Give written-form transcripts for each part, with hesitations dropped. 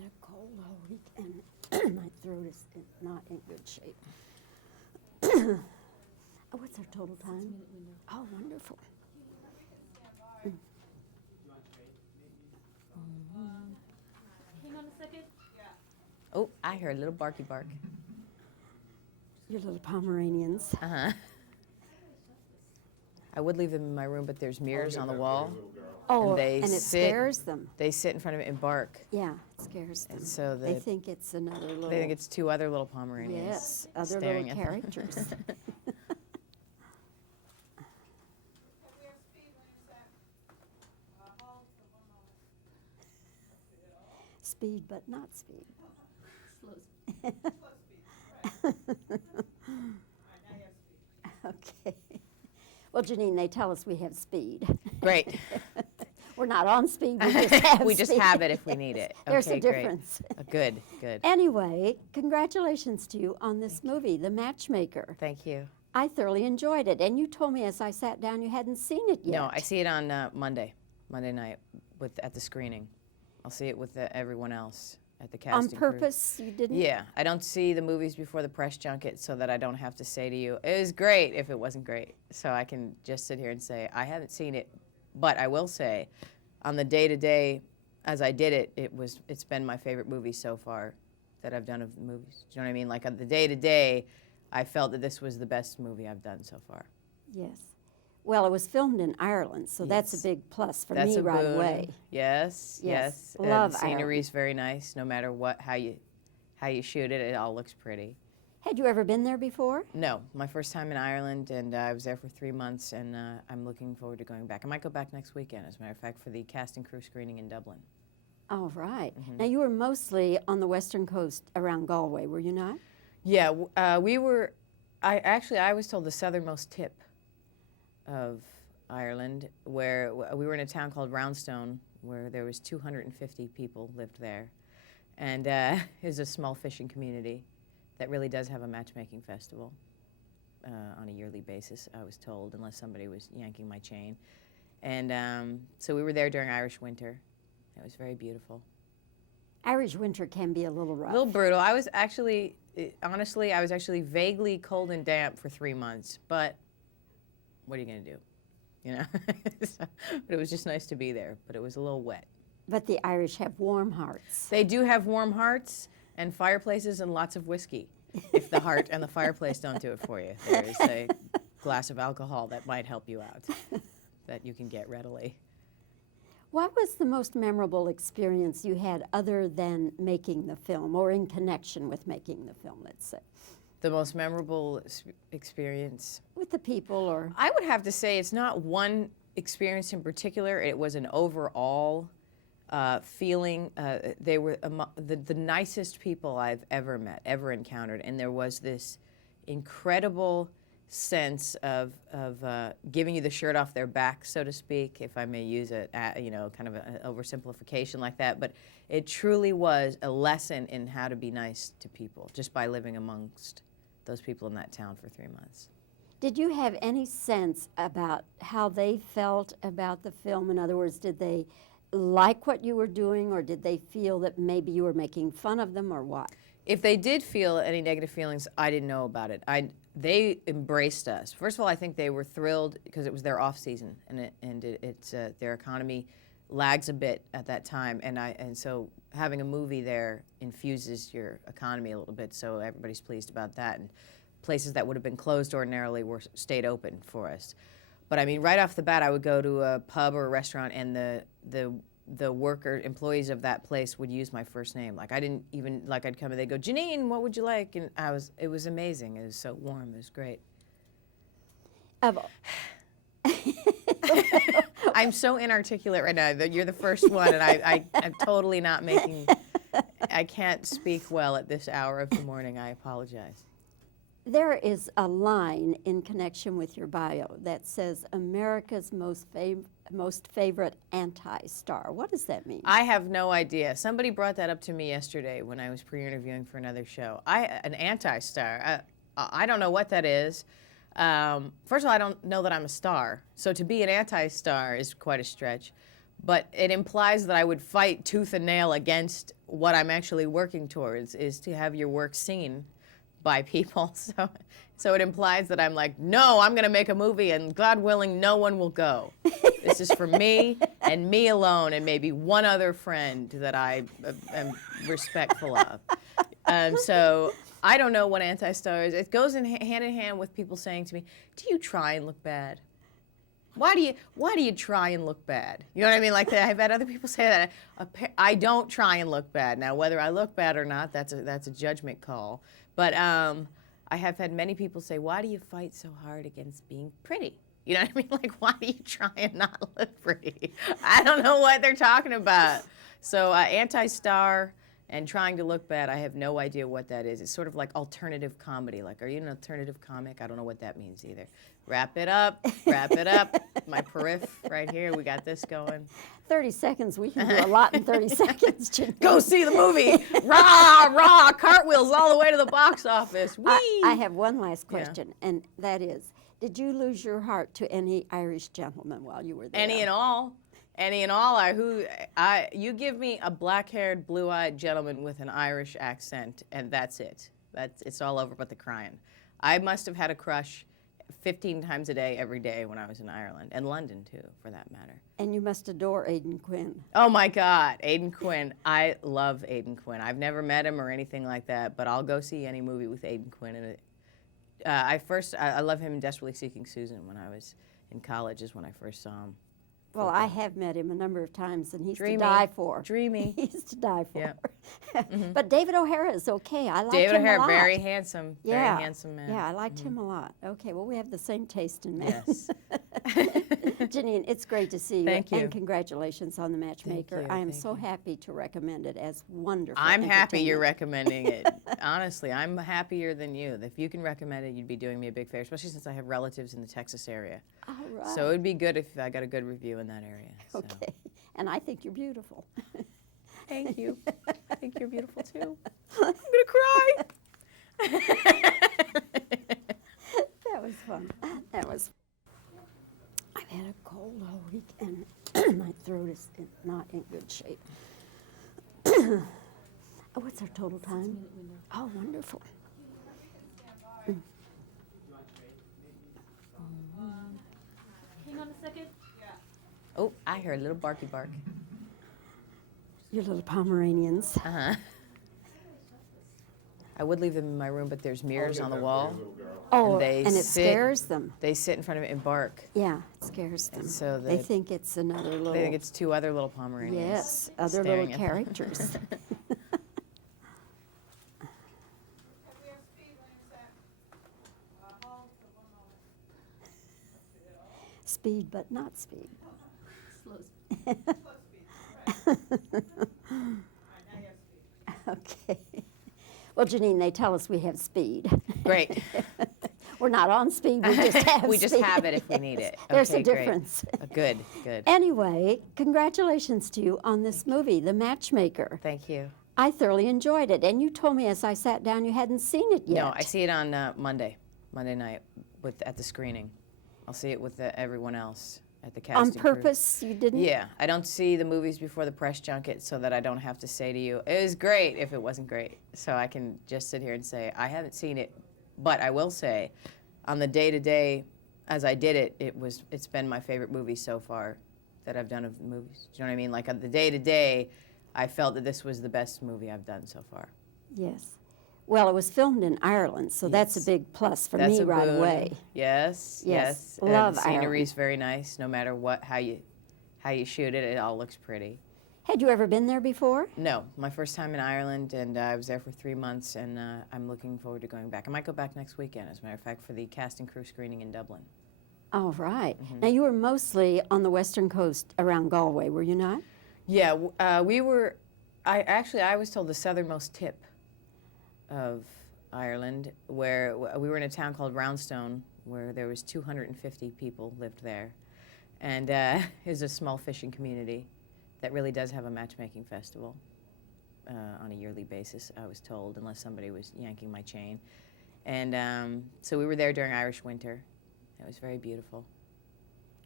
had a cold all week, and my throat is not in good shape. What's our total time? Oh, wonderful. Hang on a second. Oh, I heard a little barky bark. Your little Pomeranians. Uh-huh. I would leave them in my room, but there's mirrors on the wall. Oh, they and it sit- scares them. They sit in front of it and bark. Yeah, it scares them. And so they that- think it's another little. They think it's two other little Pomeranians. Yes, other staring little at them. characters. Speed, but not speed. Okay. Well, Janeane, they tell us we have speed. Great. We're not on speed, we just have We just speed. have it if we need it. There's Okay, a great. difference. Good, good. Anyway, congratulations to you on this movie, The Matchmaker. Thank you. I thoroughly enjoyed it, and you told me as I sat down you hadn't seen it yet. No, I see it on Monday night at the screening. I'll see it with everyone else at the On casting crew. purpose, you didn't? Yeah, I don't see the movies before the press junket so that I don't have to say to you, it was great if it wasn't great. So I can just sit here and say, I haven't seen it, but I will say, on the day-to-day, as I did it, it's been my favorite movie so far that I've done of the movies. Do you know what I mean? Like on the day-to-day, I felt that this was the best movie I've done so far. Yes. Well, it was filmed in Ireland, so that's a Yes. big plus for That's me a right boon. away. Yes, Yes, yes. love the scenery is very nice. No matter how you shoot it, it all looks pretty. Had you ever been there before? No, my first time in Ireland, and I was there for 3 months, and I'm looking forward to going back. I might go back next weekend, as a matter of fact, for the cast and crew screening in Dublin. All right. Mm-hmm. Now, you were mostly on the western coast around Galway, were you not? Yeah, we were. I was told the southernmost tip of Ireland, where we were in a town called Roundstone, where there was 250 people lived there, and it was a small fishing community that really does have a matchmaking festival on a yearly basis, I was told, unless somebody was yanking my chain. And so we were there during Irish winter. It was very beautiful. Irish winter can be a little rough. A little brutal. I was actually, honestly, I was actually vaguely cold and damp for 3 months, but what are you going to do? You know? But it was just nice to be there, but it was a little wet. But the Irish have warm hearts. They do have warm hearts and fireplaces and lots of whiskey. If the heart and the fireplace don't do it for you, there is a glass of alcohol that might help you out that you can get readily. What was the most memorable experience you had other than making the film, or in connection with making the film, let's say? The most memorable experience? With the people, or? I would have to say it's not one experience in particular. It was an overall feeling. They were the nicest people I've ever met, ever encountered, and there was this incredible sense of giving you the shirt off their back, so to speak, if I may use it, kind of an oversimplification like that. But it truly was a lesson in how to be nice to people just by living amongst those people in that town for 3 months. Did you have any sense about how they felt about the film? In other words, did they like what you were doing, or did they feel that maybe you were making fun of them, or what? If they did feel any negative feelings, I didn't know about it. They embraced us. First of all, I think they were thrilled because it was their off season, and it's their economy lags a bit at that time, and so having a movie there infuses your economy a little bit. So everybody's pleased about that, and places that would have been closed ordinarily stayed open for us. But I mean, right off the bat, I would go to a pub or a restaurant, and the employees of that place would use my first name. Like I'd come and they'd go, Janeane, what would you like? And it was amazing. It was so warm. It was great. I'm so inarticulate right now. You're the first one, and I'm totally not I can't speak well at this hour of the morning. I apologize. There is a line in connection with your bio that says America's most favorite anti-star. What does that mean? I have no idea. Somebody brought that up to me yesterday when I was pre-interviewing for another show. An anti-star. I don't know what that is. First of all, I don't know that I'm a star. So to be an anti-star is quite a stretch. but it implies that I would fight tooth and nail against what I'm actually working towards, is to have your work seen by people. So it implies that I'm like, no, I'm going to make a movie, and God willing, no one will go. This is for me and me alone, and maybe one other friend that I am respectful of. So I don't know what anti-star is. It goes hand in hand with people saying to me, do you try and look bad? Why do you try and look bad? You know what I mean? Like, I've had other people say that. I don't try and look bad. Now, whether I look bad or not, that's a judgment call. But I have had many people say, why do you fight so hard against being pretty? You know what I mean? Like, why do you try and not look pretty? I don't know what they're talking about. So anti-star and trying to look bad, I have no idea what that is. It's sort of like alternative comedy. Like, are you an alternative comic? I don't know what that means either. Wrap it up, wrap it up. My periph right here, we got this going. 30 seconds, we can do a lot in 30 seconds, Janeane. Go see the movie. Rah, rah, cartwheels all the way to the box office. Whee! I have one last question, and that is, did you lose your heart to any Irish gentleman while you were there? Any and all. Any and all. You give me a black-haired, blue-eyed gentleman with an Irish accent, and that's it. It's all over but the crying. I must have had a crush 15 times a day, every day when I was in Ireland, and London too, for that matter. And you must adore Aidan Quinn. Oh my God, Aidan Quinn. I love Aidan Quinn. I've never met him or anything like that, but I'll go see any movie with Aidan Quinn in it. I love him in Desperately Seeking Susan when I was in college, is when I first saw him. Well, I have met him a number of times, and he's Dreamy. to die for. Dreamy. He's to die for. Yeah. But David O'Hara is okay. I like David him O'Hara, a lot. very handsome, very handsome man. Yeah, I liked him a lot. Okay, well, we have the same taste in men. Yes. Janeane, it's great to see you. Thank you. And congratulations on The Matchmaker. you, I am thank so you. happy to recommend it as wonderful. I'm happy you're entertainment. recommending it. Honestly, I'm happier than you. If you can recommend it, you'd be doing me a big favor, especially since I have relatives in the Texas area. All right. So it would be good if I got a good review in that area. So. Okay. And I think you're beautiful. Thank you. I think you're beautiful too. I'm gonna cry. That was fun. That was. I've had a cold all week, and my throat is not in good shape. What's our total time? Oh, wonderful. Hang on a second. Oh, I heard a little barky bark. Your little Pomeranians. Uh-huh. I would leave them in my room, but there's mirrors on the wall. Oh, they and it sit- scares them. They sit in front of it and bark. Yeah, it scares them. so they the- think it's another little. They think it's two other little Pomeranians. Yes, other little staring at them. characters. Speed, but not speed. Slow. Okay. Well, Janeane, they tell us we have speed. Great. We're not on speed, we just have We just speed. have it if we need it. There's Okay, a great. difference. Good, good. Anyway, congratulations to you on this movie, The Matchmaker. Thank you. I thoroughly enjoyed it, and you told me as I sat down you hadn't seen it yet. No, I see it on Monday night at the screening. I'll see it with everyone else at the casting On crew. purpose, you didn't? Yeah, I don't see the movies before the press junket so that I don't have to say to you, it was great if it wasn't great. So I can just sit here and say, I haven't seen it, but I will say, on the day-to-day, as I did it, it's been my favorite movie so far that I've done of the movies. Do you know what I mean? Like on the day-to-day, I felt that this was the best movie I've done so far. Yes. Well, it was filmed in Ireland, so that's a Yes. big plus for That's me a right boon. away. Yes, Yes, yes. love the scenery's very nice. No matter how you shoot it, it all looks pretty. Had you ever been there before? No, my first time in Ireland, and I was there for 3 months, and I'm looking forward to going back. I might go back next weekend, as a matter of fact, for the cast and crew screening in Dublin. All right. Mm-hmm. Now, you were mostly on the western coast around Galway, were you not? Yeah, we were. I was told the southernmost tip of Ireland, where we were in a town called Roundstone, where there was 250 people lived there, and it was a small fishing community that really does have a matchmaking festival on a yearly basis, I was told, unless somebody was yanking my chain. And so we were there during Irish winter. It was very beautiful.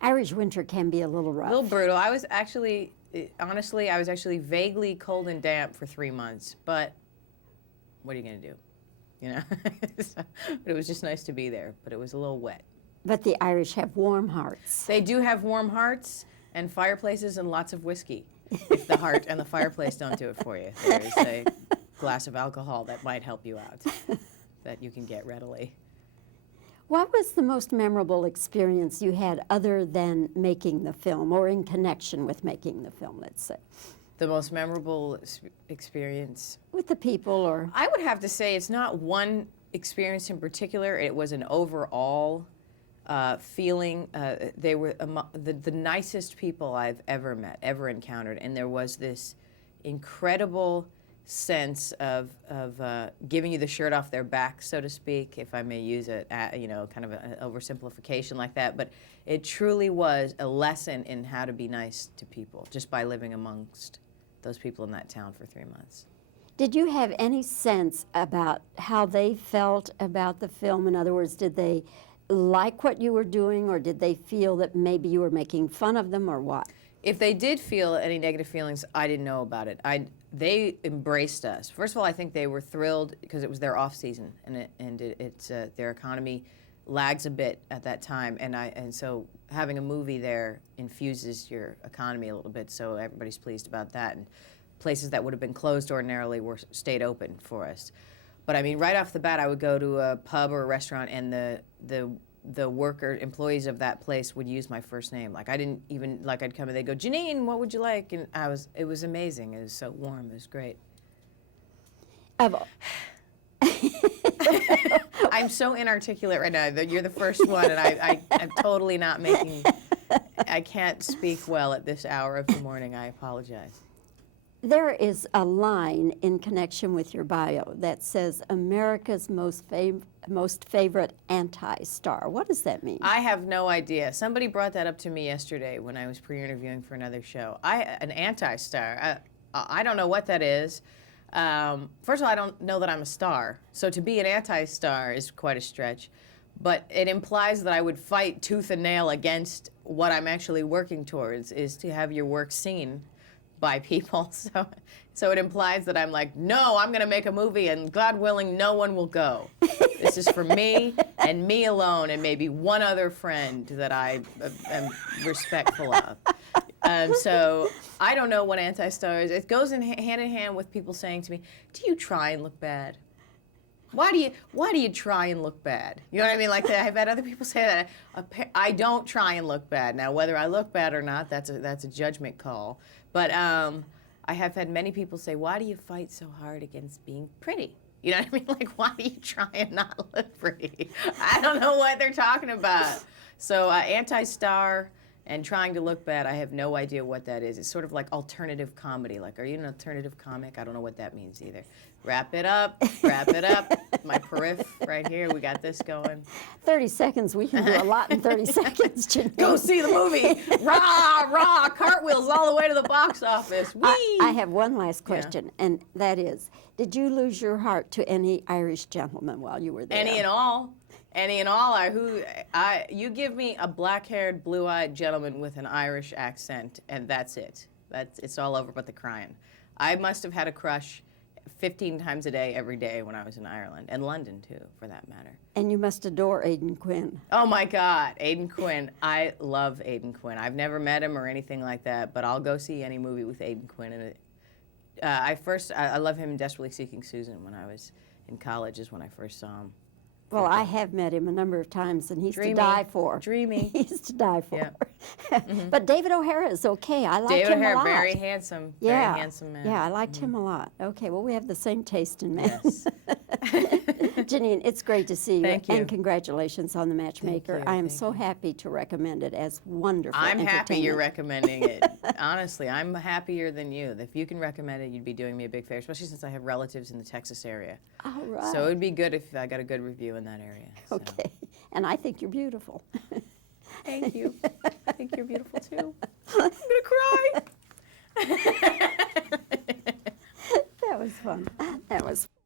Irish winter can be a little rough. A little brutal. I was actually, honestly, I was actually vaguely cold and damp for 3 months, but what are you going to do? You know? But it was just nice to be there, but it was a little wet. But the Irish have warm hearts. They do have warm hearts and fireplaces and lots of whiskey. If the heart and the fireplace don't do it for you, there's a glass of alcohol that might help you out, that you can get readily. What was the most memorable experience you had other than making the film, or in connection with making the film, let's say? The most memorable experience? With the people, or? I would have to say it's not one experience in particular. It was an overall feeling. They were the nicest people I've ever met, ever encountered, and there was this incredible sense of giving you the shirt off their back, so to speak, if I may use it, you know, kind of an oversimplification like that. But it truly was a lesson in how to be nice to people just by living amongst those people in that town for 3 months. Did you have any sense about how they felt about the film? In other words, did they like what you were doing, or did they feel that maybe you were making fun of them, or what? If they did feel any negative feelings, I didn't know about it. They embraced us. First of all, I think they were thrilled because it was their off season, and it's their economy lags a bit at that time, and so having a movie there infuses your economy a little bit. So everybody's pleased about that, and places that would have been closed ordinarily stayed open for us. But I mean, right off the bat, I would go to a pub or a restaurant, and the employees of that place would use my first name. Like, I didn't even, like, I'd come and they'd go, Janeane, what would you like? And it was amazing. It was so warm. It was great. I'm so inarticulate right now. You're the first one, and I'm totally not I can't speak well at this hour of the morning. I apologize. There is a line in connection with your bio that says America's most favorite anti-star. What does that mean? I have no idea. Somebody brought that up to me yesterday when I was pre-interviewing for another show. An anti-star. I don't know what that is. First of all, I don't know that I'm a star. So to be an anti-star is quite a stretch. But it implies that I would fight tooth and nail against what I'm actually working towards, is to have your work seen by people. So it implies that I'm like, no, I'm going to make a movie, and God willing, no one will go. This is for me and me alone, and maybe one other friend that I am respectful of. So I don't know what anti-star is. It goes hand in hand with people saying to me, do you try and look bad? Why do you try and look bad? You know what I mean? Like, I've had other people say that. I don't try and look bad. Now, whether I look bad or not, that's a judgment call. But I have had many people say, why do you fight so hard against being pretty? You know what I mean? Like, why do you try and not look pretty? I don't know what they're talking about. So anti-star and trying to look bad, I have no idea what that is. It's sort of like alternative comedy. Like, are you an alternative comic? I don't know what that means either. Wrap it up, wrap it up. My periph right here, we got this going. 30 seconds, we can do a lot in 30 seconds, Janeane. Go see the movie. Rah, rah, cartwheels all the way to the box office. Whee! I have one last question, and that is, did you lose your heart to any Irish gentleman while you were there? Any and all. Any and all. You give me a black-haired, blue-eyed gentleman with an Irish accent, and that's it. It's all over but the crying. I must have had a crush 15 times a day, every day when I was in Ireland, and London too, for that matter. And you must adore Aidan Quinn. Oh my God, Aidan Quinn. I love Aidan Quinn. I've never met him or anything like that, but I'll go see any movie with Aidan Quinn in it. I love him in Desperately Seeking Susan when I was in college, is when I first saw him. Well, I have met him a number of times, and he's Dreamy. to die for. Dreamy. He's to die for. Yeah. But David O'Hara is okay. I like David him O'Hara, a lot. very handsome, Yeah. very handsome man. Yeah, I liked him a lot. Okay, well, we have the same taste in men. Yes. Janeane, it's great to see you. Thank you. And congratulations on The Matchmaker. you, I am thank so happy to recommend it as wonderful I'm happy you're entertainment. recommending it. Honestly, I'm happier than you. If you can recommend it, you'd be doing me a big favor, especially since I have relatives in the Texas area. All right. So it would be good if I got a good review in that area. So. Okay. And I think you're beautiful. Thank you. I think you're beautiful too. I'm gonna cry. That was fun. That was